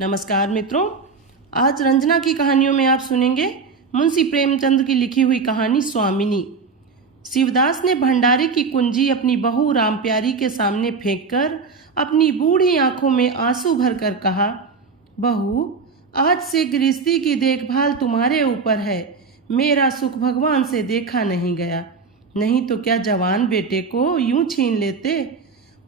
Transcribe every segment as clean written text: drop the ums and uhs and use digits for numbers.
नमस्कार मित्रों, आज रंजना की कहानियों में आप सुनेंगे मुंशी प्रेमचंद की लिखी हुई कहानी स्वामिनी। शिवदास ने भंडारे की कुंजी अपनी बहू रामप्यारी के सामने फेंककर अपनी बूढ़ी आंखों में आंसू भरकर कहा, बहू, आज से गृहस्थी की देखभाल तुम्हारे ऊपर है। मेरा सुख भगवान से देखा नहीं गया, नहीं तो क्या जवान बेटे को यूं छीन लेते।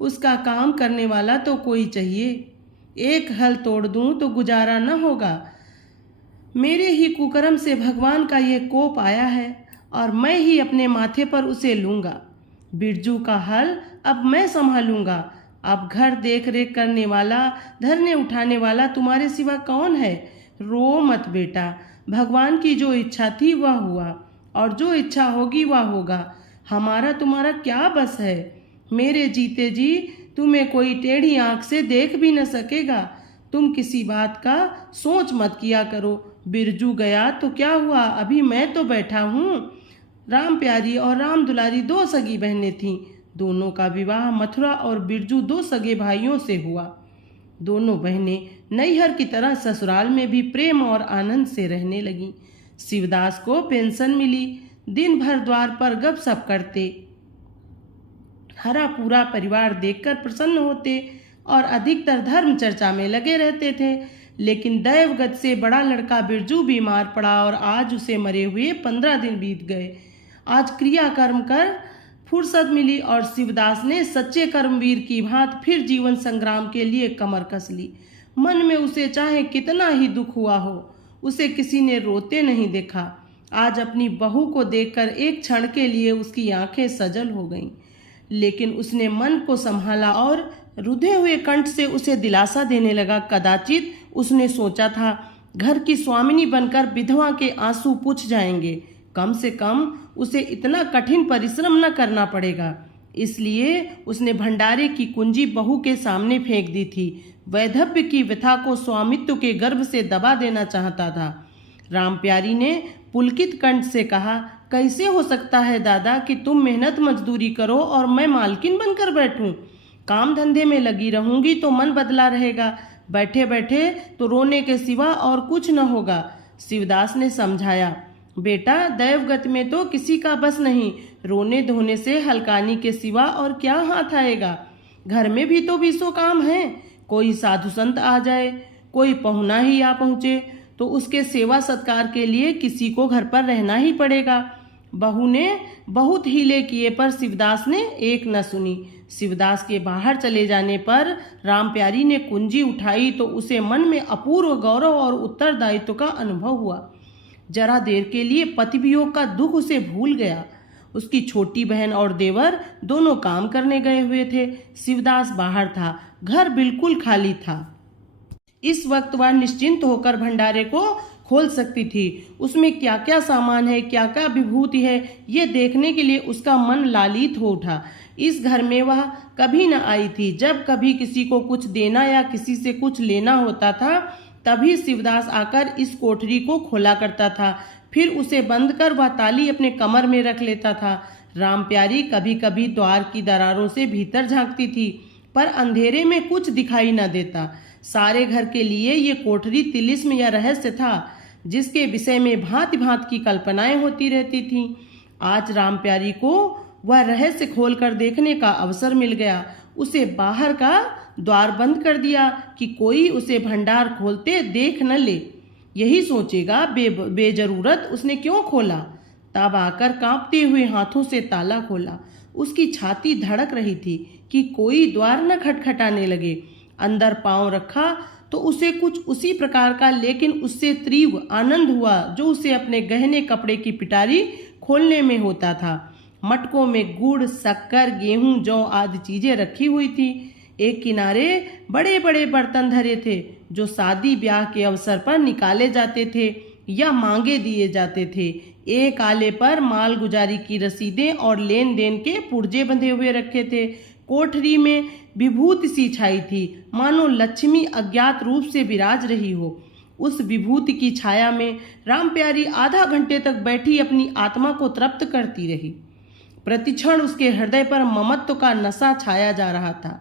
उसका काम करने वाला तो कोई चाहिए। एक हल तोड़ दूं तो गुजारा न होगा। मेरे ही कुकर्म से भगवान का ये कोप आया है और मैं ही अपने माथे पर उसे लूंगा। बिरजू का हल अब मैं संभालूंगा। अब घर देख रेख करने वाला, धरने उठाने वाला तुम्हारे सिवा कौन है? रो मत बेटा, भगवान की जो इच्छा थी वह हुआ और जो इच्छा होगी वह होगा। हमारा तुम्हारा क्या बस है? मेरे जीते जी तुम्हें कोई टेढ़ी आंख से देख भी न सकेगा। तुम किसी बात का सोच मत किया करो। बिरजू गया तो क्या हुआ, अभी मैं तो बैठा हूँ। राम प्यारी और राम दुलारी दो सगी बहनें थीं। दोनों का विवाह मथुरा और बिरजू दो सगे भाइयों से हुआ। दोनों बहनें नैहर की तरह ससुराल में भी प्रेम और आनंद से रहने लगीं। शिवदास को पेंशन मिली। दिन भर द्वार पर गपशप करते, हरा पूरा परिवार देखकर प्रसन्न होते और अधिकतर धर्म चर्चा में लगे रहते थे। लेकिन दैवगत से बड़ा लड़का बिरजू बीमार पड़ा और आज उसे मरे हुए 15 दिन बीत गए। आज क्रियाकर्म कर फुर्सत मिली और शिवदास ने सच्चे कर्मवीर की भांति फिर जीवन संग्राम के लिए कमर कस ली। मन में उसे चाहे कितना ही दुख हुआ हो, उसे किसी ने रोते नहीं देखा। आज अपनी बहू को देखकर एक क्षण के लिए उसकी आंखें सजल हो गईं, लेकिन उसने मन को संभाला और रुधे हुए कंठ से उसे दिलासा देने लगा। कदाचित उसने सोचा था घर की स्वामिनी बनकर विधवा के आंसू पुछ जाएंगे। कम से कम उसे इतना कठिन परिश्रम न करना पड़ेगा। इसलिए उसने भंडारे की कुंजी बहू के सामने फेंक दी थी। वैधव्य की व्यथा को स्वामित्व के गर्भ से दबा देना चाहता था। रामप्यारी ने पुलकित कंठ से कहा, कैसे हो सकता है दादा कि तुम मेहनत मजदूरी करो और मैं मालकिन बनकर बैठूं? काम धंधे में लगी रहूंगी तो मन बदला रहेगा, बैठे बैठे तो रोने के सिवा और कुछ न होगा। शिवदास ने समझाया, बेटा, दैवगत में तो किसी का बस नहीं। रोने धोने से हलकानी के सिवा और क्या हाथ आएगा? घर में भी तो बीसों काम है। कोई साधु संत आ जाए, कोई पहुना ही आ पहुंचे तो उसके सेवा सत्कार के लिए किसी को घर पर रहना ही पड़ेगा। बहू ने बहुत हीले किए पर शिवदास ने एक न सुनी। शिवदास के बाहर चले जाने पर रामप्यारी ने कुंजी उठाई तो उसे मन में अपूर्व गौरव और उत्तरदायित्व का अनुभव हुआ। जरा देर के लिए पति वियोग का दुख उसे भूल गया। उसकी छोटी बहन और देवर दोनों काम करने गए हुए थे। शिवदास बाहर था, घर बिल्कुल खाली था। इस वक्त वह निश्चिंत होकर भंडारे को खोल सकती थी। उसमें क्या क्या सामान है, क्या क्या विभूति है, ये देखने के लिए उसका मन लालित हो उठा। इस घर में वह कभी न आई थी। जब कभी किसी को कुछ देना या किसी से कुछ लेना होता था तभी शिवदास आकर इस कोठरी को खोला करता था। फिर उसे बंद कर वह ताली अपने कमर में रख लेता था। रामप्यारी कभी कभी द्वार की दरारों से भीतर झांकती थी, पर अंधेरे में कुछ दिखाई न देता। सारे घर के लिए ये कोठरी तिलिस्म या रहस्य था, जिसके विषय में भांति भांति की कल्पनाएं होती रहती थीं। आज रामप्यारी को वह रहस्य खोलकर देखने का अवसर मिल गया। उसे बाहर का द्वार बंद कर दिया कि कोई उसे भंडार खोलते देख न ले। यही सोचेगा बेजरूरत उसने क्यों खोला। तब आकर कांपते हुए हाथों से ताला खोला। उसकी छाती धड़क रही थी कि कोई द्वार न खटखटाने लगे। अंदर पांव रखा तो उसे कुछ उसी प्रकार का, लेकिन उससे तीव्र आनंद हुआ जो उसे अपने गहने कपड़े की पिटारी खोलने में होता था। मटकों में गुड़, शक्कर, गेहूं, जौ आदि चीजें रखी हुई थी। एक किनारे बड़े बड़े बर्तन धरे थे जो शादी ब्याह के अवसर पर निकाले जाते थे या मांगे दिए जाते थे। एक आले पर माल गुजारी की रसीदें और लेन देन के पुर्जे बंधे हुए रखे थे। कोठरी में विभूति सी छाई थी, मानो लक्ष्मी अज्ञात रूप से विराज रही हो। उस विभूति की छाया में रामप्यारी आधा घंटे तक बैठी अपनी आत्मा को तृप्त करती रही। प्रतिक्षण उसके हृदय पर ममत्व का नशा छाया जा रहा था।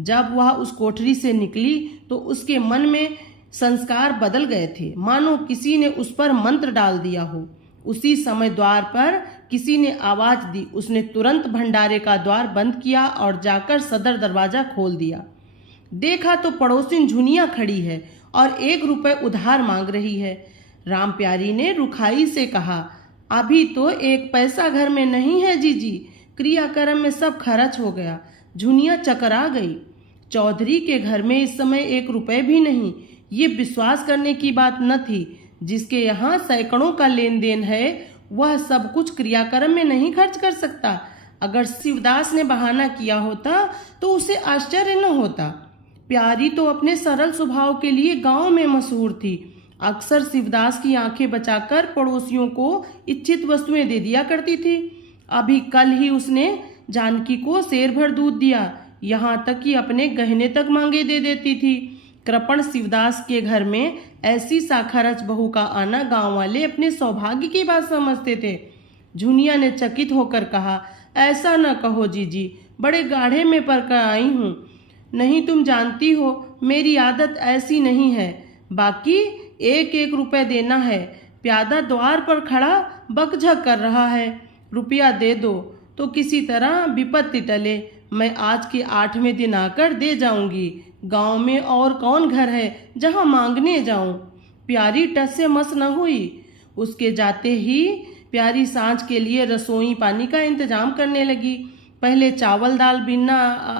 जब वह उस कोठरी से निकली तो उसके मन में संस्कार बदल गए थे, मानो किसी ने उस पर मंत्र डाल दिया हो। उसी समय द्वार पर किसी ने आवाज दी। उसने तुरंत भंडारे का द्वार बंद किया और जाकर सदर दरवाजा खोल दिया। देखा तो पड़ोसिन झुनिया खड़ी है और 1 रुपए उधार मांग रही है। राम प्यारी ने रुखाई से कहा, अभी तो 1 पैसा घर में नहीं है जीजी, क्रियाक्रम में सब खर्च हो गया। झुनिया चकरा गई। चौधरी के घर में इस समय 1 रुपए भी नहीं। ये विश्वास करने की बात न थी। जिसके यहाँ सैकड़ों का लेन देन है वह सब कुछ क्रियाक्रम में नहीं खर्च कर सकता। अगर शिवदास ने बहाना किया होता तो उसे आश्चर्य न होता। प्यारी तो अपने सरल स्वभाव के लिए गांव में मशहूर थी। अक्सर शिवदास की आंखें बचाकर पड़ोसियों को इच्छित वस्तुएं दे दिया करती थी। अभी कल ही उसने जानकी को सेर भर दूध दिया, यहाँ तक कि अपने गहने तक मांगे दे देती थी। कृपण शिवदास के घर में ऐसी साखरच बहू का आना गांव वाले अपने सौभाग्य की बात समझते थे। झुनिया ने चकित होकर कहा, ऐसा न कहो जीजी, बड़े गाढ़े में पड़ कर आई हूँ। नहीं, तुम जानती हो मेरी आदत ऐसी नहीं है। बाकी 1-1 रुपए देना है। प्यादा द्वार पर खड़ा बकझक कर रहा है। रुपया दे दो तो किसी तरह विपत्ति टले। मैं आज के 8वें दिन आकर दे जाऊंगी। गांव में और कौन घर है जहां मांगने जाऊं। प्यारी टस से मस न हुई। उसके जाते ही प्यारी सांझ के लिए रसोई पानी का इंतजाम करने लगी। पहले चावल दाल बीनना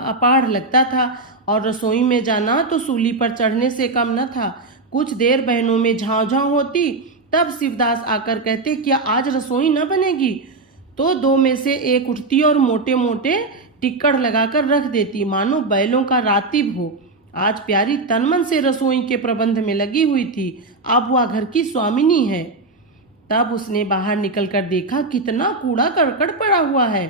अपाढ़ लगता था और रसोई में जाना तो सूली पर चढ़ने से कम न था। कुछ देर बहनों में झाँव होती, तब शिवदास आकर कहते, क्या आज रसोई न बनेगी? तो 2 में से 1 उठती और मोटे मोटे टिक्कड़ लगाकर रख देती, मानो बैलों का रातिब हो। आज प्यारी तनमन से रसोई के प्रबंध में लगी हुई थी। अब वह घर की स्वामिनी है। तब उसने बाहर निकलकर देखा कितना कूड़ा करकट पड़ा हुआ है।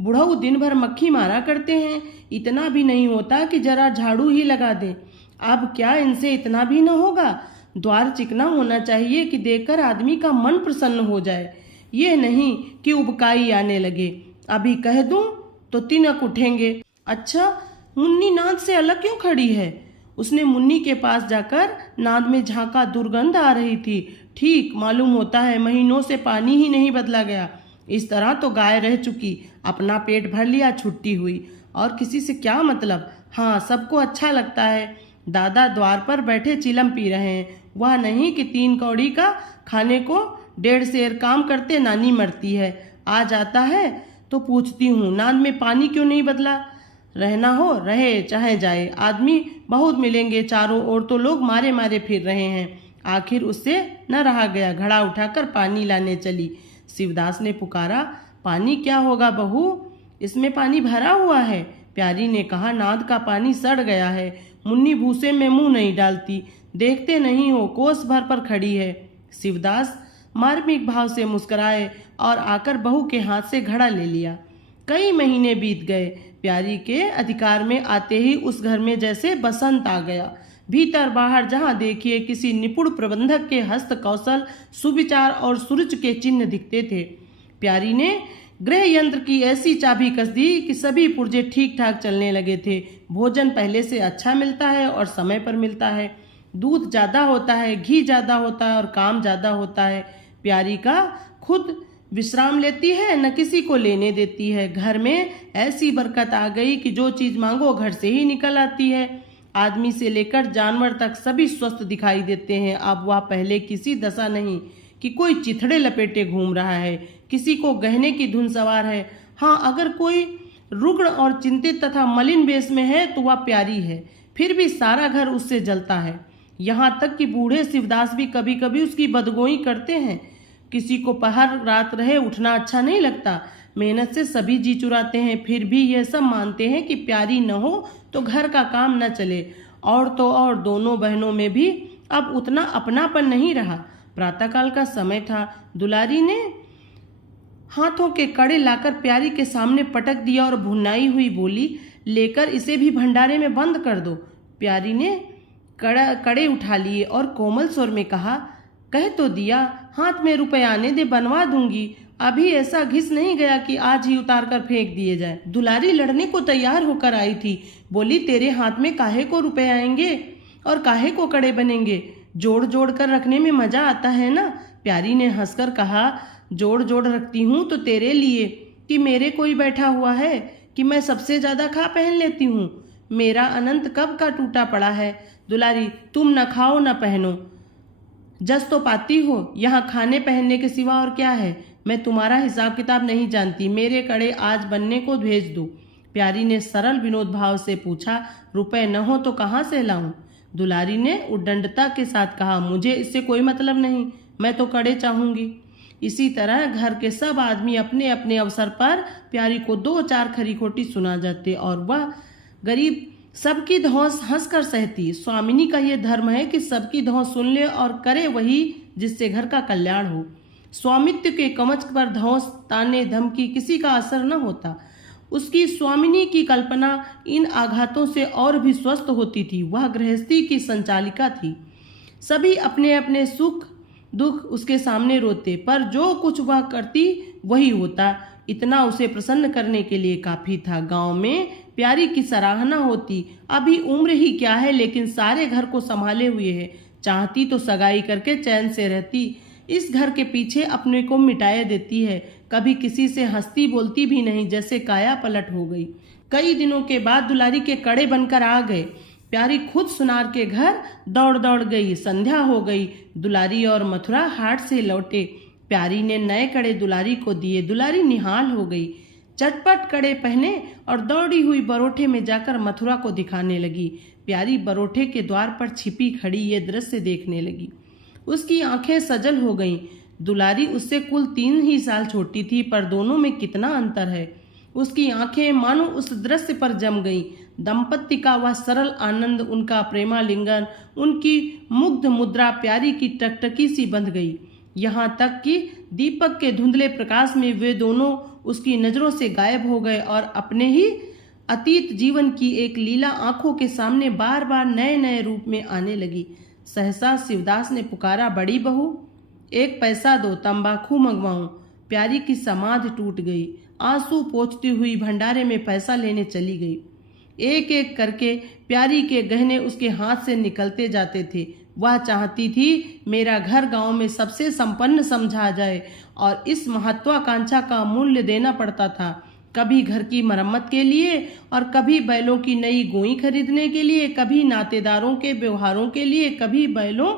बुढ़ऊ दिन भर मक्खी मारा करते हैं, इतना भी नहीं होता कि जरा झाड़ू ही लगा दे। अब क्या इनसे इतना भी न होगा? द्वार चिकना होना चाहिए कि देखकर आदमी का मन प्रसन्न हो जाए, ये नहीं कि उबकाई आने लगे। अभी कह दूं तो तिनक उठेंगे। अच्छा, मुन्नी नाद से अलग क्यों खड़ी है? उसने मुन्नी के पास जाकर नाद में झांका, दुर्गंध आ रही थी। ठीक मालूम होता है महीनों से पानी ही नहीं बदला गया। इस तरह तो गाय रह चुकी, अपना पेट भर लिया, छुट्टी हुई, और किसी से क्या मतलब। हाँ, सबको अच्छा लगता है। दादा द्वार पर बैठे चिलम पी रहे हैं। वह नहीं कि 3 कौड़ी का खाने को 1.5 सेर काम करते नानी मरती है। आ जाता है तो पूछती हूँ, नाद में पानी क्यों नहीं बदला? रहना हो रहे, चाहे जाए। आदमी बहुत मिलेंगे चारों ओर तो लोग मारे मारे फिर रहे हैं। आखिर उससे न रहा गया, घड़ा उठाकर पानी लाने चली। शिवदास ने पुकारा, पानी क्या होगा बहू, इसमें पानी भरा हुआ है। प्यारी ने कहा, नाद का पानी सड़ गया है। मुन्नी भूसे में मुंह नहीं डालती, देखते नहीं हो कोस भर पर खड़ी है। शिवदास मार्मिक भाव से मुस्कुराए और आकर बहू के हाथ से घड़ा ले लिया। कई महीने बीत गए। प्यारी के अधिकार में आते ही उस घर में जैसे बसंत आ गया। भीतर बाहर जहां देखिए किसी निपुण प्रबंधक के हस्त कौशल, सुविचार और सुरुचि के चिन्ह दिखते थे। प्यारी ने गृह यंत्र की ऐसी चाबी कस दी कि सभी पुर्जे ठीक ठाक चलने लगे थे। भोजन पहले से अच्छा मिलता है और समय पर मिलता है। दूध ज़्यादा होता है, घी ज़्यादा होता है और काम ज़्यादा होता है। प्यारी का खुद विश्राम लेती है, न किसी को लेने देती है। घर में ऐसी बरकत आ गई कि जो चीज़ मांगो घर से ही निकल आती है। आदमी से लेकर जानवर तक सभी स्वस्थ दिखाई देते हैं। अब वह पहले किसी दशा नहीं कि कोई चिथड़े लपेटे घूम रहा है, किसी को गहने की धुन सवार है। हाँ, अगर कोई रुग्ण और चिंतित तथा मलिन वेश में है तो वह प्यारी है। फिर भी सारा घर उससे जलता है। यहाँ तक कि बूढ़े शिवदास भी कभी कभी उसकी बदगोई करते हैं। किसी को पहर रात रहे उठना अच्छा नहीं लगता। मेहनत से सभी जी चुराते हैं, फिर भी यह सब मानते हैं कि प्यारी न हो तो घर का काम न चले। और तो और दोनों बहनों में भी अब उतना अपनापन नहीं रहा। प्रातःकाल का समय था। दुलारी ने हाथों के कड़े लाकर प्यारी के सामने पटक दिया और भुनाई हुई बोली, लेकर इसे भी भंडारे में बंद कर दो। प्यारी ने कड़े उठा लिए और कोमल स्वर में कहा, कह तो दिया, हाथ में रुपए आने दे, बनवा दूंगी। अभी ऐसा घिस नहीं गया कि आज ही उतार कर फेंक दिए जाए। दुलारी लड़ने को तैयार होकर आई थी। बोली, तेरे हाथ में काहे को रुपए आएंगे? और काहे को कड़े बनेंगे? जोड़ जोड़ कर रखने में मजा आता है ना। प्यारी ने हंसकर कहा, जोड़ जोड़ रखती हूँ तो तेरे लिए कि मेरे कोई बैठा हुआ है कि मैं सबसे ज्यादा खा पहन लेती हूँ। मेरा अनंत कब का टूटा पड़ा है। दुलारी, तुम न खाओ न पहनो, जस तो पाती हो। यहाँ खाने पहनने के सिवा और क्या है? मैं तुम्हारा हिसाब किताब नहीं जानती, मेरे कड़े आज बनने को भेज दो। प्यारी ने सरल विनोद भाव से पूछा, रुपए न हो तो कहाँ से लाऊं? दुलारी ने उद्दंडता के साथ कहा, मुझे इससे कोई मतलब नहीं, मैं तो कड़े चाहूंगी। इसी तरह घर के सब आदमी अपने अपने अवसर पर प्यारी को 2-4 खरी खोटी सुना जाते और वह गरीब सबकी धौंस हंसकर सहती। स्वामिनी का यह धर्म है कि सबकी धौंस सुन ले और करे वही जिससे घर का कल्याण हो। स्वामित्व के कवच पर धौंस, ताने, धमकी किसी का असर न होता। उसकी स्वामिनी की कल्पना इन आघातों से और भी स्वस्थ होती थी। वह गृहस्थी की संचालिका थी। सभी अपने अपने सुख दुख उसके सामने रोते, पर जो कुछ वह करती वही होता। इतना उसे प्रसन्न करने के लिए काफी था। गांव में प्यारी की सराहना होती। अभी उम्र ही क्या है, लेकिन सारे घर को संभाले हुए है। चाहती तो सगाई करके चैन से रहती। इस घर के पीछे अपने को मिटाए देती है। कभी किसी से हंसती बोलती भी नहीं, जैसे काया पलट हो गई। कई दिनों के बाद दुलारी के कड़े बनकर आ गए। प्यारी खुद सुनार के घर दौड़ दौड़ गई। संध्या हो गई। दुलारी और मथुरा हाट से लौटे। प्यारी ने नए कड़े दुलारी को दिए। दुलारी निहाल हो गई। चटपट कड़े पहने और दौड़ी हुई बरोठे में जाकर मथुरा को दिखाने लगी। प्यारी बरोठे के द्वार पर छिपी खड़ी ये दृश्य देखने लगी। उसकी आंखें सजल हो गईं। दुलारी उससे कुल 3 ही साल छोटी थी, पर दोनों में कितना अंतर है। उसकी आंखें मानो उस दृश्य पर जम गईं। दंपत्ति का वह सरल आनंद, उनका प्रेमालिंगन, उनकी मुग्ध मुद्रा प्यारी की टकटकी सी बंध गई। यहाँ तक कि दीपक के धुंधले प्रकाश में वे दोनों उसकी नजरों से गायब हो गए और अपने ही अतीत जीवन की एक लीला आंखों के सामने बार बार नए नए रूप में आने लगी। सहसा शिवदास ने पुकारा, बड़ी बहू, 1 पैसा दो, तंबाकू मंगवाऊं। प्यारी की समाधि टूट गई। आंसू पोंछती हुई भंडारे में पैसा लेने चली गई। एक एक करके प्यारी के गहने उसके हाथ से निकलते जाते थे। वह चाहती थी मेरा घर गांव में सबसे संपन्न समझा जाए और इस महत्वाकांक्षा का मूल्य देना पड़ता था। कभी घर की मरम्मत के लिए और कभी बैलों की नई गोई खरीदने के लिए, कभी नातेदारों के व्यवहारों के लिए, कभी बैलों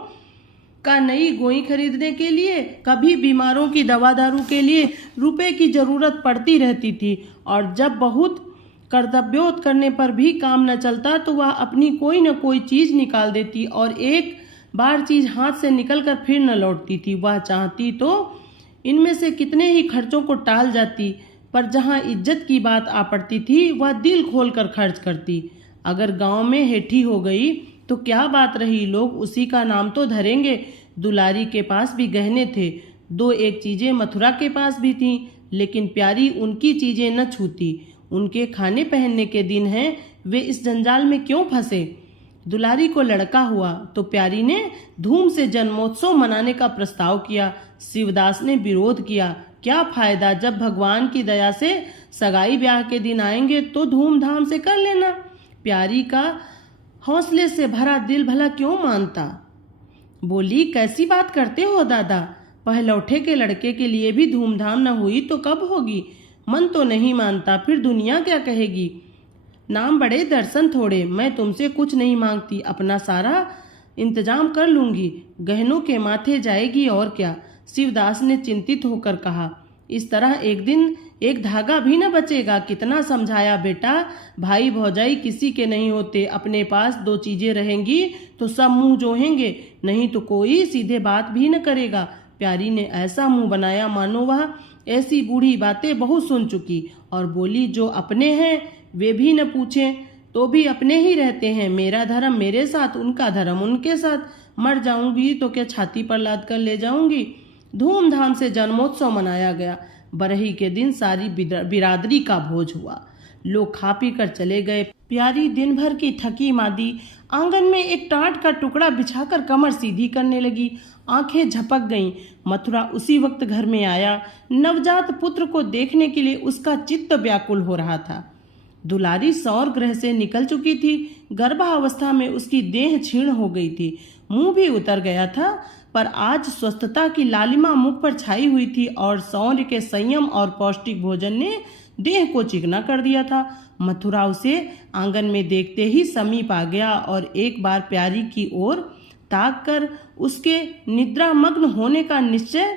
का नई गोई खरीदने के लिए, कभी बीमारों की दवा दारू के लिए रुपए की जरूरत पड़ती रहती थी। और जब बहुत कर्तव्योत करने पर भी काम न चलता तो वह अपनी कोई न कोई चीज निकाल देती और एक बार चीज हाथ से निकलकर फिर न लौटती थी। वह चाहती तो इनमें से कितने ही खर्चों को टाल जाती, पर जहाँ इज्जत की बात आ पड़ती थी वह दिल खोलकर खर्च करती। अगर गांव में हेठी हो गई तो क्या बात रही, लोग उसी का नाम तो धरेंगे। दुलारी के पास भी गहने थे। 2-1 चीजें मथुरा के पास भी थीं, लेकिन प्यारी उनकी चीजें न छूती। उनके खाने पहनने के दिन हैं, वे इस जंजाल में क्यों फंसे। दुलारी को लड़का हुआ तो प्यारी ने धूम से जन्मोत्सव मनाने का प्रस्ताव किया। शिवदास ने विरोध किया। क्या फायदा, जब भगवान की दया से सगाई ब्याह के दिन आएंगे तो धूमधाम से कर लेना। प्यारी का हौसले से भरा दिल भला क्यों मानता। बोली, कैसी बात करते हो दादा, पहलौठे के लड़के के लिए भी धूमधाम न हुई तो कब होगी। मन तो नहीं मानता, फिर दुनिया क्या कहेगी। नाम बड़े दर्शन थोड़े, मैं तुमसे कुछ नहीं मांगती, अपना सारा इंतजाम कर लूंगी, गहनों के माथे जाएगी और क्या। शिवदास ने चिंतित होकर कहा, इस तरह एक दिन एक धागा भी न बचेगा। कितना समझाया बेटा, भाई भौजाई किसी के नहीं होते। अपने पास 2 चीजें रहेंगी तो सब मुंह जोहेंगे, नहीं तो कोई सीधे बात भी न करेगा। प्यारी ने ऐसा मुंह बनाया मानो वह ऐसी बूढ़ी बातें बहुत सुन चुकी और बोली, जो अपने हैं वे भी न पूछें तो भी अपने ही रहते हैं। मेरा धर्म मेरे साथ, उनका धर्म उनके साथ। मर जाऊंगी तो क्या छाती पर लाद कर ले जाऊंगी। धूमधाम से जन्मोत्सव मनाया गया। बरही के दिन सारी बिरादरी का भोज हुआ। लोग खा पी कर चले गए। प्यारी दिन भर की थकी मादी आंगन में एक टाट का टुकड़ा बिछाकर कमर सीधी करने लगी। आंखें झपक गईं। मथुरा उसी वक्त घर में आया। नवजात पुत्र को देखने के लिए उसका चित्त व्याकुल हो रहा था। दुलारी सौर ग्रह से निकल चुकी थी। गर्भावस्था में उसकी देह क्षीण हो गई थी, मुंह भी उतर गया था, पर आज स्वस्थता की लालिमा मुख पर छाई हुई थी और शौर्य के संयम और पौष्टिक भोजन ने देह को चिकना कर दिया था। मथुरा उसे आंगन में देखते ही समीप आ गया और एक बार प्यारी की ओर ताक कर उसके निद्रामग्न होने का निश्चय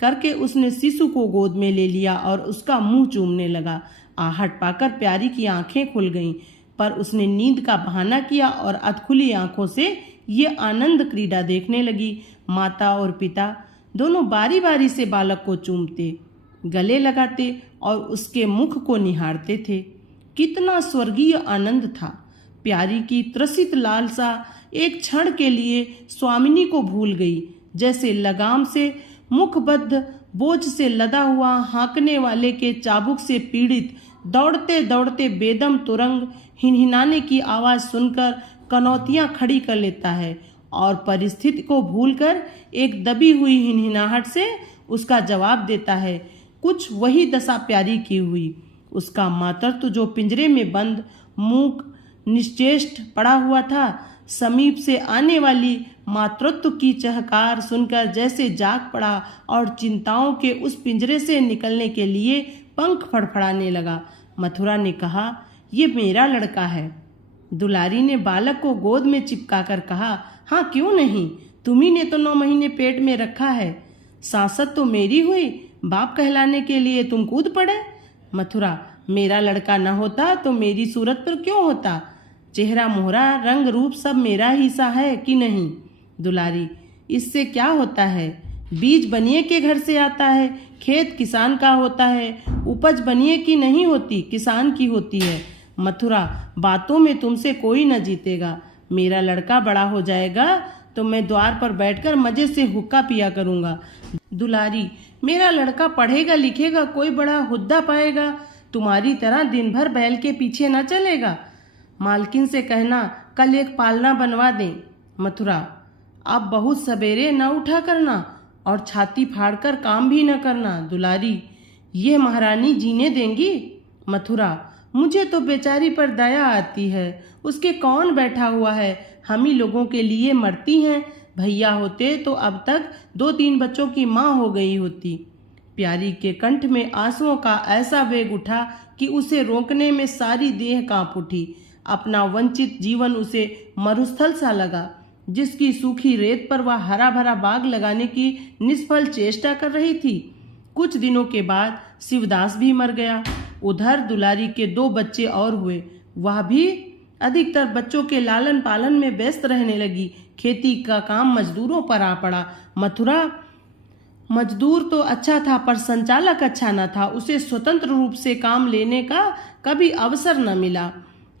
करके उसने शिशु को गोद में ले लिया और उसका मुंह चूमने लगा। आहट पाकर प्यारी की आंखें खुल गईं, पर उसने नींद का बहाना किया और अधखुली आंखों से ये आनंद क्रीड़ा देखने लगी। माता और पिता दोनों बारी बारी से बालक को चूमते, गले लगाते और उसके मुख को निहारते थे। कितना स्वर्गीय आनंद था। प्यारी की त्रसित लालसा एक क्षण के लिए स्वामिनी को भूल गई। जैसे लगाम से मुखबद्ध बोझ से लदा हुआ हाँकने वाले के चाबुक से पीड़ित दौड़ते दौड़ते बेदम तुरंग हिनहिनाने की आवाज सुनकर कनौतियां खड़ी कर लेता है और परिस्थिति को भूलकर एक दबी हुई हिनहिनाहट से उसका जवाब देता है। कुछ वही दशा प्यारी की हुई। उसका मातृत्व जो पिंजरे में बंद मूक निश्चेष्ट पड़ा हुआ था, समीप से आने वाली मातृत्व की चहकार सुनकर जैसे जाग पड़ा और चिंताओं के उस पिंजरे से निकलने के लिए पंख फड़फड़ाने लगा। मथुरा ने कहा, ये मेरा लड़का है। दुलारी ने बालक को गोद में चिपकाकर कहा, हाँ क्यों नहीं, तुम्ही ने तो 9 महीने पेट में रखा है। सांसत तो मेरी हुई, बाप कहलाने के लिए तुम कूद पड़े। मथुरा, मेरा लड़का न होता तो मेरी सूरत पर क्यों होता? चेहरा मोहरा रंग रूप सब मेरा हिस्सा है कि नहीं? दुलारी, इससे क्या होता है? बीज बनिए के घर से आता है, खेत किसान का होता है, उपज बनिए की नहीं होती, किसान की होती है। मथुरा, बातों में तुमसे कोई न जीतेगा। मेरा लड़का बड़ा हो जाएगा तो मैं द्वार पर बैठकर मजे से हुक्का पिया करूंगा। दुलारी, मेरा लड़का पढ़ेगा लिखेगा, कोई बड़ा हुद्दा पाएगा, तुम्हारी तरह दिन भर बैल के पीछे न चलेगा। मालकिन से कहना कल एक पालना बनवा दें। मथुरा, अब बहुत सवेरे न उठा करना और छाती फाड़कर काम भी न करना। दुलारी, ये महारानी जीने देंगी? मथुरा, मुझे तो बेचारी पर दया आती है, उसके कौन बैठा हुआ है, हम ही लोगों के लिए मरती हैं। भैया होते तो अब तक 2-3 बच्चों की माँ हो गई होती। प्यारी के कंठ में आंसुओं का ऐसा वेग उठा कि उसे रोकने में सारी देह कांप उठी। अपना वंचित जीवन उसे मरुस्थल सा लगा, जिसकी सूखी रेत पर वह हरा भरा बाग लगाने की निष्फल चेष्टा कर रही थी। कुछ दिनों के बाद शिवदास भी मर गया। उधर दुलारी के 2 बच्चे और हुए, वह भी अधिकतर बच्चों के लालन पालन में व्यस्त रहने लगी। खेती का काम मजदूरों पर आ पड़ा। मथुरा मजदूर तो अच्छा था, पर संचालक अच्छा न था। उसे स्वतंत्र रूप से काम लेने का कभी अवसर न मिला।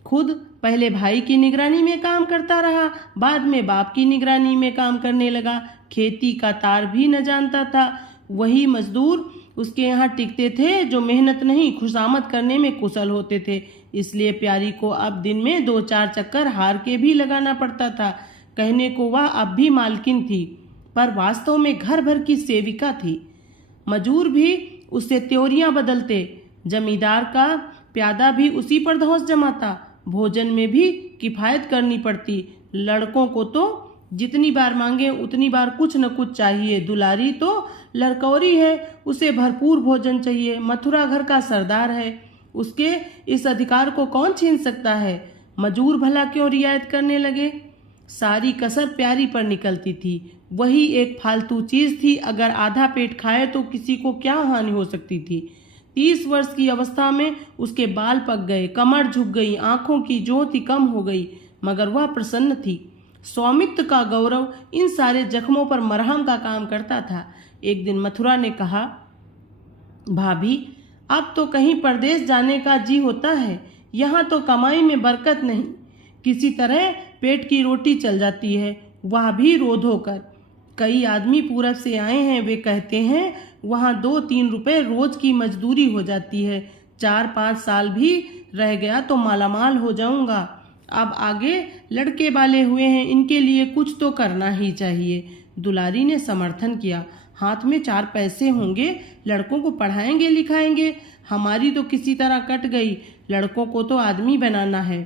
खुद पहले भाई की निगरानी में काम करता रहा, बाद में बाप की निगरानी में काम करने लगा। खेती का तार भी न जानता था। वही मजदूर उसके यहाँ टिकते थे जो मेहनत नहीं खुशामद करने में कुशल होते थे। इसलिए प्यारी को अब दिन में 2-4 चक्कर हार के भी लगाना पड़ता था। कहने को वह अब भी मालकिन थी, पर वास्तव में घर भर की सेविका थी। मजूर भी उससे त्योरियां बदलते, जमींदार का प्यादा भी उसी पर धौंस जमाता। भोजन में भी किफायत करनी पड़ती। लड़कों को तो जितनी बार मांगे उतनी बार कुछ न कुछ चाहिए। दुलारी तो लड़कौरी है, उसे भरपूर भोजन चाहिए। मथुरा घर का सरदार है, उसके इस अधिकार को कौन छीन सकता है? मजूर भला क्यों रियायत करने लगे? सारी कसर प्यारी पर निकलती थी। वही एक फालतू चीज थी, अगर आधा पेट खाए तो किसी को क्या हानि हो सकती थी। 30 वर्ष की अवस्था में उसके बाल पक गए, कमर झुक गई, आंखों की ज्योति कम हो गई, मगर वह प्रसन्न थी। स्वामित्व का गौरव इन सारे जख्मों पर मरहम का काम करता था। एक दिन मथुरा ने कहा, भाभी अब तो कहीं परदेश जाने का जी होता है, यहाँ तो कमाई में बरकत नहीं, किसी तरह पेट की रोटी चल जाती है, वह भी रोध होकर। कई आदमी पूरब से आए हैं, वे कहते हैं वहाँ 2-3 रुपए रोज की मजदूरी हो जाती है। 4-5 साल भी रह गया तो मालामाल हो जाऊंगा। अब आगे लड़के वाले हुए हैं, इनके लिए कुछ तो करना ही चाहिए। दुलारी ने समर्थन किया, हाथ में 4 पैसे होंगे, लड़कों को पढ़ाएंगे लिखाएंगे। हमारी तो किसी तरह कट गई, लड़कों को तो आदमी बनाना है।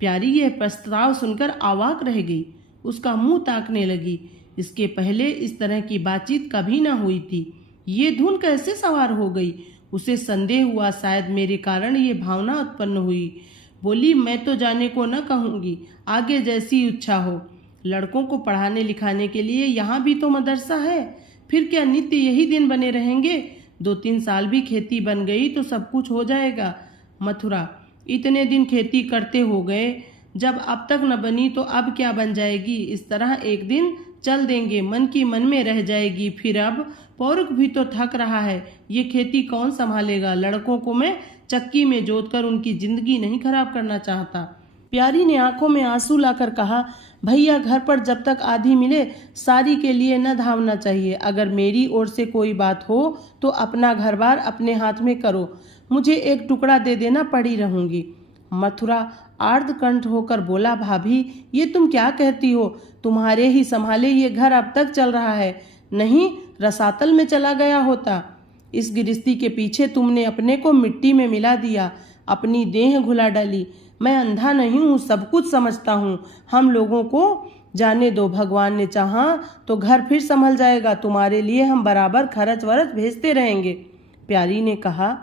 प्यारी यह प्रस्ताव सुनकर अवाक रह गई। उसका मुंह ताकने लगी। इसके पहले इस तरह की बातचीत कभी ना हुई थी। ये धुन कैसे सवार हो गई? उसे संदेह हुआ शायद मेरे कारण ये भावना उत्पन्न हुई। बोली, मैं तो जाने को न कहूँगी, आगे जैसी इच्छा हो। लड़कों को पढ़ाने लिखाने के लिए यहाँ भी तो मदरसा है। फिर क्या नित्य यही दिन बने रहेंगे? 2-3 साल भी खेती बन गई तो सब कुछ हो जाएगा। मथुरा, इतने दिन खेती करते हो गए, जब अब तक न बनी तो अब क्या बन जाएगी? इस तरह एक दिन चल देंगे, मन की मन में रह जाएगी। फिर अब पौरुष भी तो थक रहा है, ये खेती कौन संभालेगा? लड़कों को मैं चक्की में जोतकर उनकी जिंदगी नहीं खराब करना चाहता। प्यारी ने आंखों में आंसू लाकर कहा, भैया, घर पर जब तक आधी मिले सारी के लिए न धावना चाहिए। अगर मेरी ओर से कोई बात हो तो अपना घर बार अपने हाथ में करो, मुझे एक टुकड़ा दे देना, पड़ी रहूंगी। मथुरा आर्द्रकंठ होकर बोला, भाभी, ये तुम क्या कहती हो? तुम्हारे ही संभाले ये घर अब तक चल रहा है, नहीं रसातल में चला गया होता। इस गिरस्ती के पीछे तुमने अपने को मिट्टी में मिला दिया, अपनी देह घुला डाली। मैं अंधा नहीं हूँ, सब कुछ समझता हूँ। हम लोगों को जाने दो, भगवान ने चाहा तो घर फिर संभल जाएगा। तुम्हारे लिए हम बराबर खर्च वर्च भेजते रहेंगे। प्यारी ने कहा,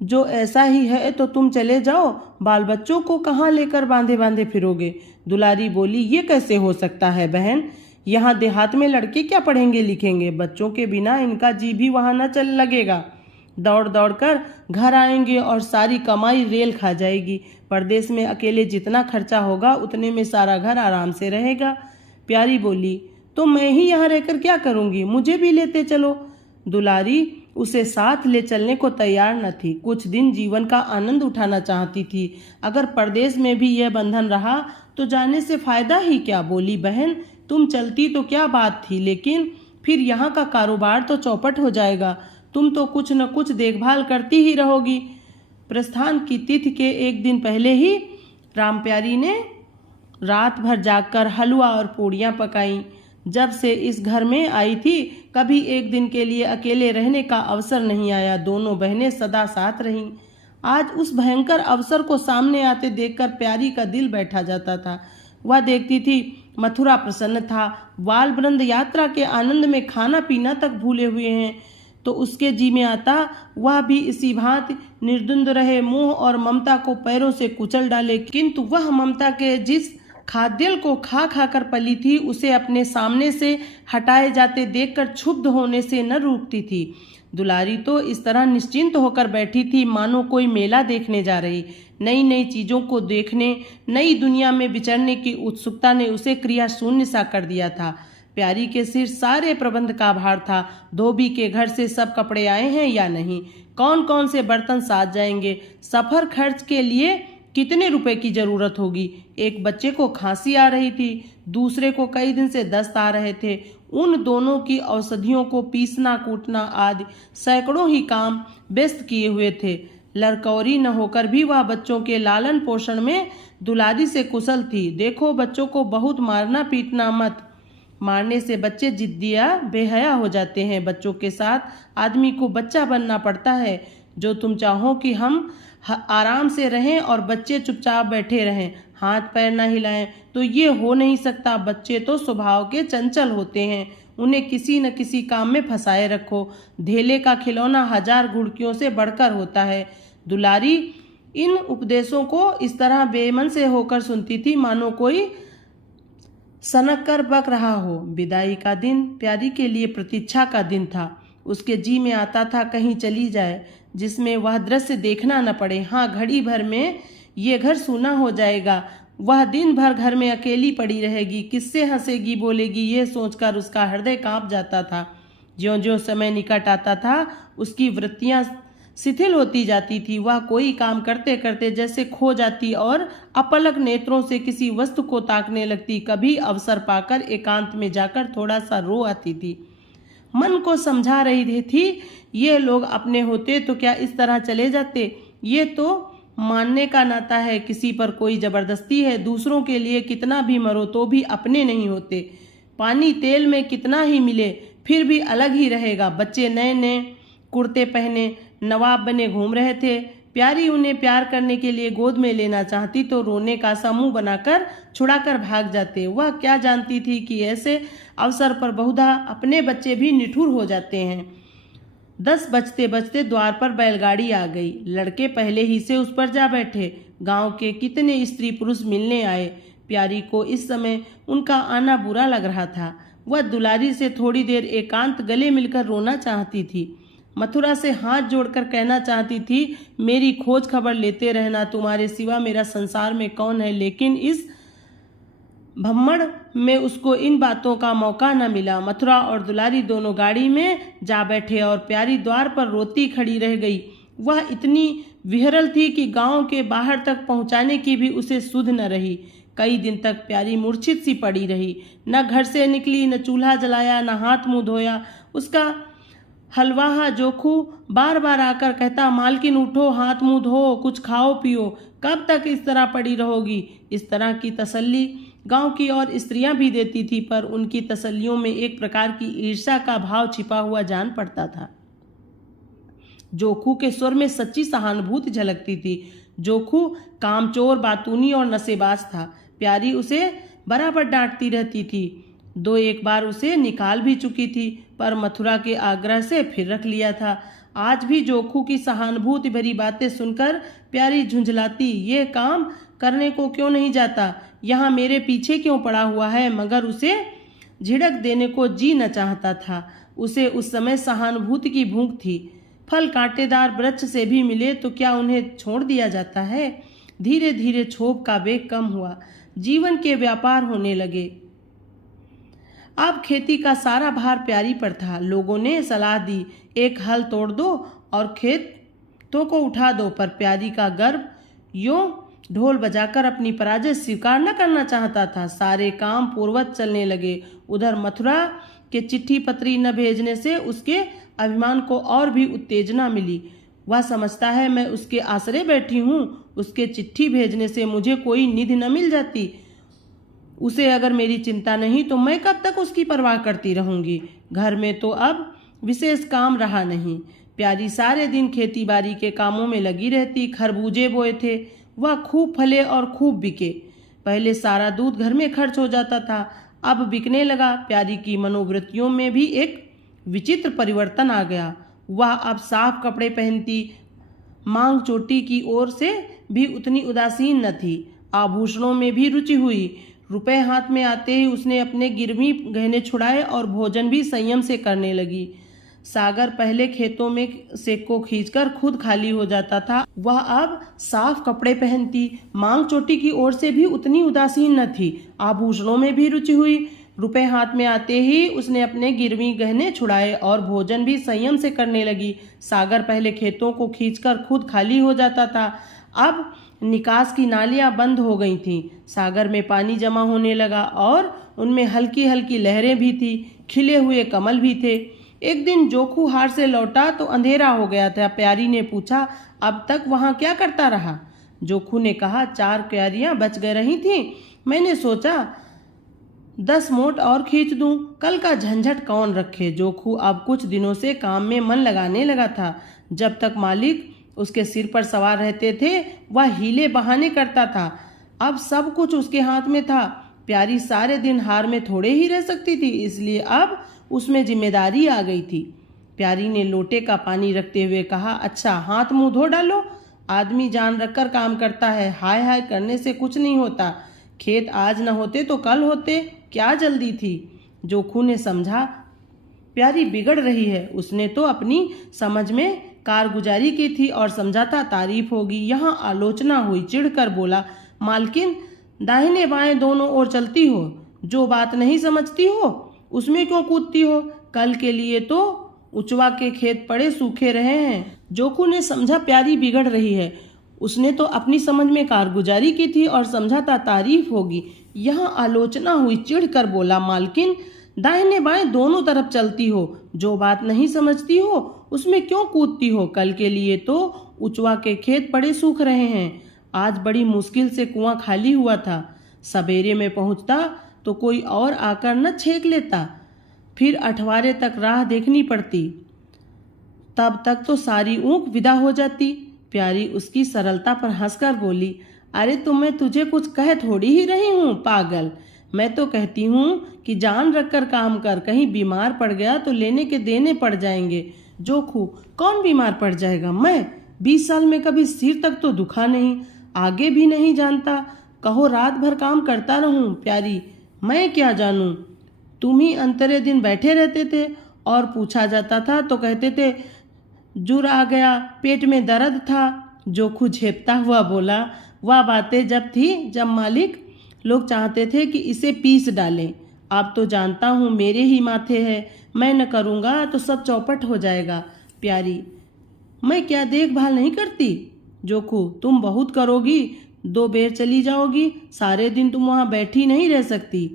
जो ऐसा ही है तो तुम चले जाओ, बाल बच्चों को कहाँ लेकर बांधे बांधे फिरोगे? दुलारी बोली, ये कैसे हो सकता है बहन? यहाँ देहात में लड़के क्या पढ़ेंगे लिखेंगे? बच्चों के बिना इनका जी भी वहाँ न चल लगेगा। दौड़ दौड़ कर घर आएंगे और सारी कमाई रेल खा जाएगी। परदेश में अकेले जितना खर्चा होगा उतने में सारा घर आराम से रहेगा। प्यारी बोली, तो मैं ही यहाँ रहकर क्या करूँगी? मुझे भी लेते चलो। दुलारी उसे साथ ले चलने को तैयार न थी। कुछ दिन जीवन का आनंद उठाना चाहती थी। अगर परदेश में भी यह बंधन रहा तो जाने से फायदा ही क्या? बोली, बहन, तुम चलती तो क्या बात थी, लेकिन फिर यहाँ का कारोबार तो चौपट हो जाएगा। तुम तो कुछ न कुछ देखभाल करती ही रहोगी। प्रस्थान की तिथि के एक दिन पहले ही रामप्यारी ने रात भर जागकर हलवा और पूड़ियाँ पकाईं। जब से इस घर में आई थी कभी एक दिन के लिए अकेले रहने का अवसर नहीं आया। दोनों बहनें सदा साथ रहीं। आज उस भयंकर अवसर को सामने आते देखकर प्यारी का दिल बैठा जाता था। वह देखती थी मथुरा प्रसन्न था, बाल वृंद यात्रा के आनंद में खाना पीना तक भूले हुए हैं, तो उसके जी में आता वह भी इसी भांति निर्द्वंद रहे, मोह और ममता को पैरों से कुचल डाले। किंतु वह ममता के जिस खाद्यल को खा खा कर पली थी उसे अपने सामने से हटाए जाते देखकर क्षुब्ध होने से न रुकती थी। दुलारी तो इस तरह निश्चिंत होकर बैठी थी मानो कोई मेला देखने जा रही। नई नई चीजों को देखने, नई दुनिया में विचरने की उत्सुकता ने उसे क्रिया शून्य सा कर दिया था। प्यारी के सिर सारे प्रबंध का भार था। धोबी के घर से सब कपड़े आए हैं या नहीं, कौन कौन से बर्तन साज जाएंगे, सफर खर्च के लिए कितने रुपए की जरूरत होगी। एक बच्चे को खांसी आ रही थी, दूसरे को कई दिन से दस्त आ रहे थे। उन दोनों की औषधियों को पीसना कूटना आदि सैकड़ों ही काम व्यस्त किए हुए थे। लड़कौरी न होकर भी वह बच्चों के लालन पोषण में दुलारी से कुशल थी। देखो, बच्चों को बहुत मारना पीटना मत। मारने से बच्चे जिद्दिया बेहया हो जाते हैं। बच्चों के साथ आदमी को बच्चा बनना पड़ता है। जो तुम चाहो कि हम आराम से रहें और बच्चे चुपचाप बैठे रहें, हाथ पैर न हिलाएं, तो ये हो नहीं सकता। बच्चे तो स्वभाव के चंचल होते हैं, उन्हें किसी न किसी काम में फंसाए रखो। धेले का खिलौना 1000 घुड़कियों से बढ़कर होता है। दुलारी इन उपदेशों को इस तरह बेमन से होकर सुनती थी मानो कोई सनक कर बक रहा हो। विदाई का दिन प्यारी के लिए प्रतीक्षा का दिन था। उसके जी में आता था कहीं चली जाए जिसमें वह दृश्य देखना न पड़े। हाँ, घड़ी भर में ये घर सूना हो जाएगा। वह दिन भर घर में अकेली पड़ी रहेगी, किससे हंसेगी बोलेगी, ये सोचकर उसका हृदय कांप जाता था। ज्यों-ज्यों समय निकट आता था उसकी वृत्तियां शिथिल होती जाती थी। वह कोई काम करते करते जैसे खो जाती और अपलक नेत्रों से किसी वस्तु को ताकने लगती। कभी अवसर पाकर एकांत में जाकर थोड़ा सा रो आती थी। मन को समझा रही थी, ये लोग अपने होते तो क्या इस तरह चले जाते। ये तो मानने का नाता है, किसी पर कोई जबरदस्ती है। दूसरों के लिए कितना भी मरो तो भी अपने नहीं होते। पानी तेल में कितना ही मिले फिर भी अलग ही रहेगा। बच्चे नए नए कुर्ते पहने नवाब बने घूम रहे थे। प्यारी उन्हें प्यार करने के लिए गोद में लेना चाहती तो रोने का समूह बनाकर छुड़ाकर भाग जाते। वह क्या जानती थी कि ऐसे अवसर पर बहुधा अपने बच्चे भी निठुर हो जाते हैं। 10 बजते बजते द्वार पर बैलगाड़ी आ गई। लड़के पहले ही से उस पर जा बैठे। गांव के कितने स्त्री पुरुष मिलने आए। प्यारी को इस समय उनका आना बुरा लग रहा था। वह दुलारी से थोड़ी देर एकांत गले मिलकर रोना चाहती थी। मथुरा से हाथ जोड़कर कहना चाहती थी, मेरी खोज खबर लेते रहना, तुम्हारे सिवा मेरा संसार में कौन है। लेकिन इस भम्मड़ में उसको इन बातों का मौका न मिला। मथुरा और दुलारी दोनों गाड़ी में जा बैठे और प्यारी द्वार पर रोती खड़ी रह गई। वह इतनी विहरल थी कि गांव के बाहर तक पहुंचाने की भी उसे सुध न रही। कई दिन तक प्यारी मूर्छित सी पड़ी रही। न घर से निकली, न चूल्हा जलाया, न हाथ मुंह धोया। उसका हलवाहा जोखू बार बार आकर कहता, मालकिन उठो, हाथ मुंह धो, कुछ खाओ पियो, कब तक इस तरह पड़ी रहोगी। इस तरह की तसल्ली गांव की और स्त्रियां भी देती थी, पर उनकी तसल्लियों में एक प्रकार की ईर्ष्या का भाव छिपा हुआ जान पड़ता था। जोखू के स्वर में सच्ची सहानुभूति झलकती थी। जोखू कामचोर, बातूनी और नशेबाज था। प्यारी उसे बराबर डांटती रहती थी। 2-1 बार उसे निकाल भी चुकी थी, पर मथुरा के आग्रह से फिर रख लिया था। आज भी जोखू की सहानुभूति भरी बातें सुनकर प्यारी झुंझलाती, ये काम करने को क्यों नहीं जाता, यहाँ मेरे पीछे क्यों पड़ा हुआ है। मगर उसे झिड़क देने को जी न चाहता था। उसे उस समय सहानुभूति की भूख थी। फल कांटेदार वृक्ष से भी मिले तो क्या उन्हें छोड़ दिया जाता है। धीरे धीरे क्षोभ का वेग कम हुआ। जीवन के व्यापार होने लगे। अब खेती का सारा भार प्यारी पर था। लोगों ने सलाह दी, एक हल तोड़ दो और खेतों को उठा दो, पर प्यारी का गर्व यूं ढोल बजाकर अपनी पराजय स्वीकार न करना चाहता था। सारे काम पूर्ववत चलने लगे। उधर मथुरा के चिट्ठी पत्री न भेजने से उसके अभिमान को और भी उत्तेजना मिली। वह समझता है मैं उसके आसरे बैठी हूँ, उसके चिट्ठी भेजने से मुझे कोई निधि न मिल जाती। उसे अगर मेरी चिंता नहीं तो मैं कब तक उसकी परवाह करती रहूंगी। घर में तो अब विशेष काम रहा नहीं। प्यारी सारे दिन खेती बाड़ी के कामों में लगी रहती। खरबूजे बोए थे, वह खूब फले और खूब बिके। पहले सारा दूध घर में खर्च हो जाता था, अब बिकने लगा। प्यारी की मनोवृत्तियों में भी एक विचित्र परिवर्तन आ गया। वह अब साफ कपड़े पहनती, मांग चोटी की ओर से भी उतनी उदासीन न थी। आभूषणों में भी रुचि हुई। रुपए हाथ में आते ही उसने अपने गिरवी गहने छुड़ाए और भोजन भी संयम से करने लगी। सागर पहले खेतों में से को खींचकर खुद खाली हो जाता था, वह अब साफ कपड़े पहनती, मांग चोटी की ओर से भी उतनी उदासीन न थी। आभूषणों में भी रुचि हुई। रुपए हाथ में आते ही उसने अपने गिरवी गहने छुड़ाए और भोजन भी संयम से करने लगी। सागर पहले खेतों को खींचकर खुद खाली हो जाता था, अब निकास की नालियां बंद हो गई थीं। सागर में पानी जमा होने लगा और उनमें हल्की हल्की लहरें भी थी, खिले हुए कमल भी थे। एक दिन जोखू हार से लौटा तो अंधेरा हो गया था। प्यारी ने पूछा, अब तक वहां क्या करता रहा। जोखू ने कहा, 4 क्यारियां बच गए रही थीं, मैंने सोचा 10 मोट और खींच दूं, कल का झंझट कौन रखे। जोखू अब कुछ दिनों से काम में मन लगाने लगा था। जब तक मालिक उसके सिर पर सवार रहते थे वह हीले बहाने करता था। अब सब कुछ उसके हाथ में था। प्यारी सारे दिन हार में थोड़े ही रह सकती थी, इसलिए अब उसमें जिम्मेदारी आ गई थी। प्यारी ने लोटे का पानी रखते हुए कहा, अच्छा हाथ मुंह धो डालो, आदमी जान रखकर काम करता है, हाय हाय करने से कुछ नहीं होता। खेत आज न होते तो कल होते, क्या जल्दी थी। जोखू ने समझा प्यारी बिगड़ रही है। उसने तो अपनी समझ में कारगुजारी की थी और समझा था तारीफ होगी। यहाँ आलोचना हुई। चिढ़कर बोला, मालकिन दाहिने बाएं दोनों ओर चलती हो, जो बात नहीं समझती हो उसमें क्यों कूदती हो। कल के लिए तो उचवा के खेत पड़े सूखे रहे हैं। जोखू ने समझा प्यारी बिगड़ रही है। उसने तो अपनी समझ में कारगुजारी की थी और समझा था तारीफ होगी। यहाँ आलोचना हुई। चिढ़कर बोला, मालकिन दाहिने बाएं दोनों तरफ चलती हो, जो बात नहीं समझती हो उसमें क्यों कूदती हो। कल के लिए तो उचवा के खेत पड़े सूख रहे हैं। आज बड़ी मुश्किल से कुआं खाली हुआ था। सवेरे में पहुंचता तो कोई और आकर न छेक लेता, फिर 8वारे तक राह देखनी पड़ती। तब तक तो सारी ऊँख विदा हो जाती। प्यारी उसकी सरलता पर हंसकर बोली, अरे मैं तुझे कुछ कह थोड़ी ही रही हूँ पागल। मैं तो कहती हूँ कि जान रखकर काम कर, कहीं बीमार पड़ गया तो लेने के देने पड़ जाएंगे। जोखू, कौन बीमार पड़ जाएगा? मैं 20 साल में कभी सिर तक तो दुखा नहीं, आगे भी नहीं जानता। कहो रात भर काम करता रहूं? प्यारी, मैं क्या जानूं। तुम ही अंतरे दिन बैठे रहते थे और पूछा जाता था तो कहते थे जुर आ गया, पेट में दर्द था। जोखू झेपता हुआ बोला, वह बातें जब थी जब मालिक लोग चाहते थे कि इसे पीस डालें। अब तो जानता हूँ मेरे ही माथे है, मैं न करूँगा तो सब चौपट हो जाएगा। प्यारी, मैं क्या देखभाल नहीं करती? जोखू, तुम बहुत करोगी, 2 बेर चली जाओगी, सारे दिन तुम वहाँ बैठी नहीं रह सकती।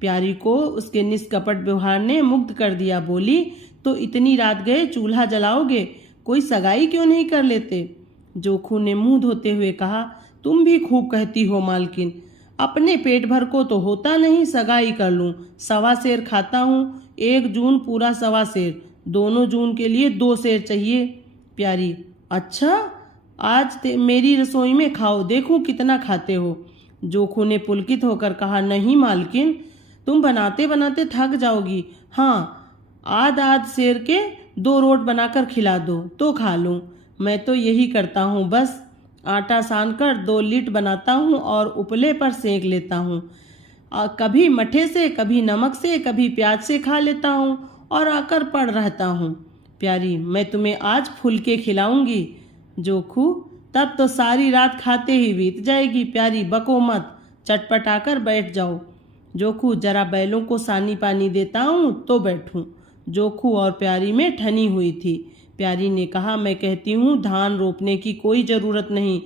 प्यारी को उसके निष्कपट व्यवहार ने मुग्ध कर दिया। बोली, तो इतनी रात गए चूल्हा जलाओगे, कोई सगाई क्यों नहीं कर लेते? जोखू ने मुंह धोते हुए कहा, तुम भी खूब कहती हो मालकिन, अपने पेट भर को तो होता नहीं सगाई कर लूं। 1.25 सेर खाता हूँ, 1 जून पूरा 1.25 सेर, दोनों जून के लिए 2 सेर चाहिए। प्यारी, अच्छा, आज मेरी रसोई में खाओ, देखूं कितना खाते हो। जोखू ने पुलकित होकर कहा, नहीं मालकिन, तुम बनाते बनाते थक जाओगी। हाँ, आध सेर के 2 रोट बनाकर खिला दो तो खा लूं। मैं तो यही करता हूँ, बस आटा सान कर 2 लिट बनाता हूँ और उपले पर सेंक लेता हूँ। कभी मठे से, कभी नमक से, कभी प्याज से खा लेता हूँ और आकर पड़ रहता हूँ। प्यारी, मैं तुम्हें आज फुलके खिलाऊंगी। जोखू, तब तो सारी रात खाते ही बीत जाएगी। प्यारी, बको मत, चटपट आकर बैठ जाओ। जोखू, जरा बैलों को सानी पानी देता हूँ तो बैठूं। जोखू और प्यारी में ठनी हुई थी। प्यारी ने कहा, मैं कहती हूँ धान रोपने की कोई ज़रूरत नहीं,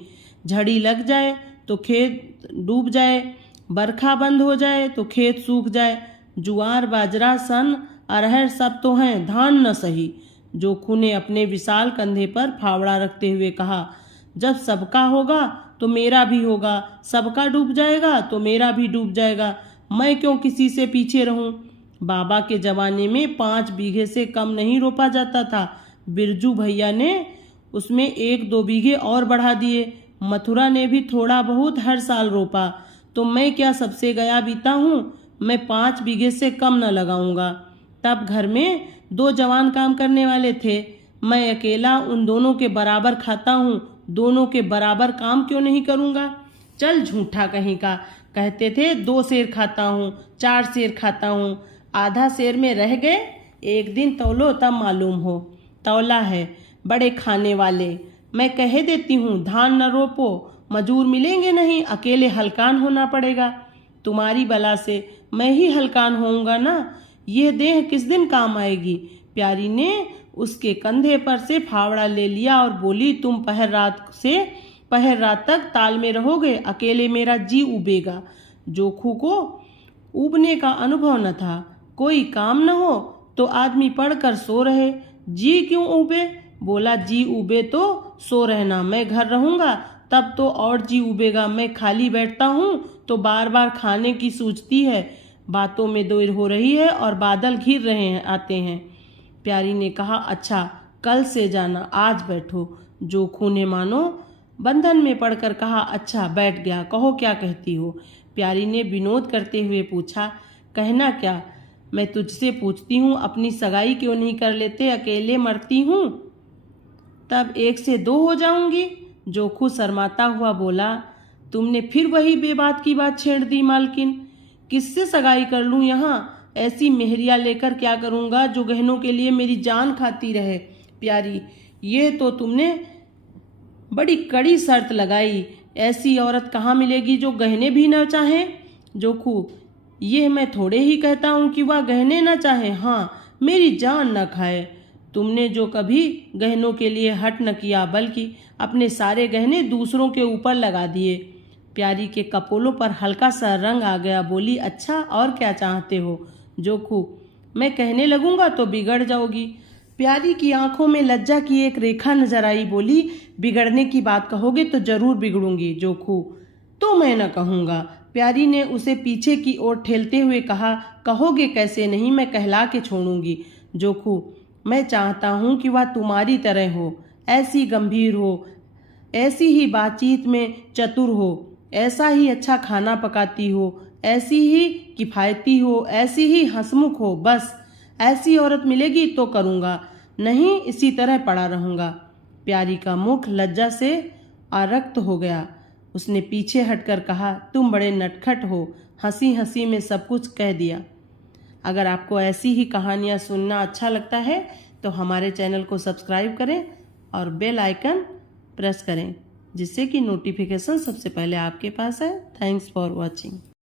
झड़ी लग जाए तो खेत डूब जाए, बरखा बंद हो जाए तो खेत सूख जाए, जुआर बाजरा सन अरहर सब तो हैं, धान न सही। जोखू ने अपने विशाल कंधे पर फावड़ा रखते हुए कहा, जब सबका होगा तो मेरा भी होगा, सबका डूब जाएगा तो मेरा भी डूब जाएगा, मैं क्यों किसी से पीछे रहूं। बाबा के जमाने में 5 बीघे से कम नहीं रोपा जाता था, बिरजू भैया ने उसमें 1-2 बीघे और बढ़ा दिए। मथुरा ने भी थोड़ा बहुत हर साल रोपा, तो मैं क्या सबसे गया बीता हूँ? मैं 5 बीघे से कम न लगाऊंगा। तब घर में 2 जवान काम करने वाले थे, मैं अकेला उन दोनों के बराबर खाता हूँ, दोनों के बराबर काम क्यों नहीं करूँगा? चल झूठा कहीं का, कहते थे 2 सेर खाता हूँ, 4 सेर खाता हूँ, आधा सेर में रह गए। एक दिन तौलो तब मालूम हो। तौला है, बड़े खाने वाले। मैं कह देती हूँ धान न रोपो, मजूर मिलेंगे नहीं, अकेले हलकान होना पड़ेगा। तुम्हारी बला से मैं ही हलकान होऊंगा ना, यह देह किस दिन काम आएगी। प्यारी ने उसके कंधे पर से फावड़ा ले लिया और बोली, तुम पहर रात तक ताल में रहोगे, अकेले मेरा जी उबेगा। जोखू को उबने का अनुभव न था, कोई काम न हो तो आदमी पढ़कर सो रहे, जी क्यों उबे? बोला, जी उबे तो सो रहना, मैं घर रहूंगा तब तो और जी उबेगा। मैं खाली बैठता हूँ तो बार बार खाने की सूझती है, बातों में देर हो रही है और बादल घिर रहे हैं आते हैं। प्यारी ने कहा, अच्छा कल से जाना, आज बैठो। जोखू ने मानो बंधन में पड़कर कहा, अच्छा बैठ गया, कहो क्या कहती हो। प्यारी ने विनोद करते हुए पूछा, कहना क्या? मैं तुझसे पूछती हूँ, अपनी सगाई क्यों नहीं कर लेते? अकेले मरती हूँ तब 1 से 2 हो जाऊंगी। जोखू शर्माता हुआ बोला, तुमने फिर वही बेबात की बात छेड़ दी मालकिन, किससे सगाई कर लूँ यहाँ? ऐसी मेहरिया लेकर क्या करूँगा जो गहनों के लिए मेरी जान खाती रहे। प्यारी, ये तो तुमने बड़ी कड़ी शर्त लगाई, ऐसी औरत कहाँ मिलेगी जो गहने भी न चाहे। जोखू, ये मैं थोड़े ही कहता हूँ कि वह गहने न चाहे, हाँ मेरी जान न खाए। तुमने जो कभी गहनों के लिए हट न किया, बल्कि अपने सारे गहने दूसरों के ऊपर लगा दिए। प्यारी के कपोलों पर हल्का सा रंग आ गया। बोली, अच्छा और क्या चाहते हो? जोखू, मैं कहने लगूंगा तो बिगड़ जाओगी। प्यारी की आंखों में लज्जा की एक रेखा नजर आई। बोली, बिगड़ने की बात कहोगे तो जरूर बिगड़ूंगी। जोखू, तो मैं न कहूँगा। प्यारी ने उसे पीछे की ओर ठेलते हुए कहा, कहोगे कैसे नहीं, मैं कहला के छोड़ूंगी। जोखू, मैं चाहता हूँ कि वह तुम्हारी तरह हो, ऐसी गंभीर हो, ऐसी ही बातचीत में चतुर हो, ऐसा ही अच्छा खाना पकाती हो, ऐसी ही किफ़ायती हो, ऐसी ही हंसमुख हो, बस ऐसी औरत मिलेगी तो करूँगा, नहीं इसी तरह पड़ा रहूँगा। प्यारी का मुख लज्जा से आरक्त हो गया। उसने पीछे हटकर कहा, तुम बड़े नटखट हो, हंसी हंसी में सब कुछ कह दिया। अगर आपको ऐसी ही कहानियाँ सुनना अच्छा लगता है तो हमारे चैनल को सब्सक्राइब करें और बेल आइकन प्रेस करें, जिससे कि नोटिफिकेशन सबसे पहले आपके पास है। Thanks for watching.